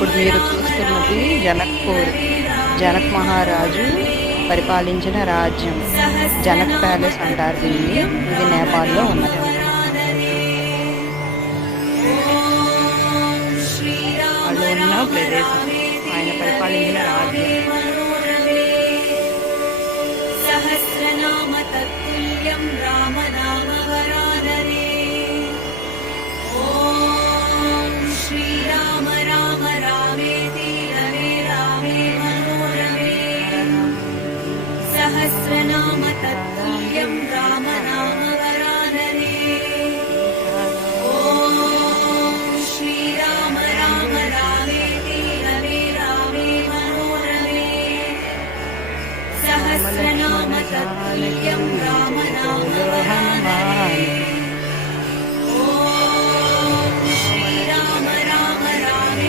ఇప్పుడు మీరు చూస్తున్నది జనక్పూర్. జనక్ మహారాజు పరిపాలించిన రాజ్యం. జనక్ ప్యాలెస్ అంటారు దీన్ని. ఇది నేపాల్లో ఉన్నది. వాళ్ళు ఉన్న ప్రదేశం, ఆయన పరిపాలించిన రాజ్యం. సహస్రనామ తత్తుల్యం రామనామ వరానరే. ఓం శ్రీరామ రామ రామేతి రమే రామే మనోరమే. సహస్రనామ తత్తుల్యం రామనామ వరానరే. ఓం శ్రీరామ రామ రామేతి రమే రామే మనోరమే. సహస్రనామ తత్తుల్యం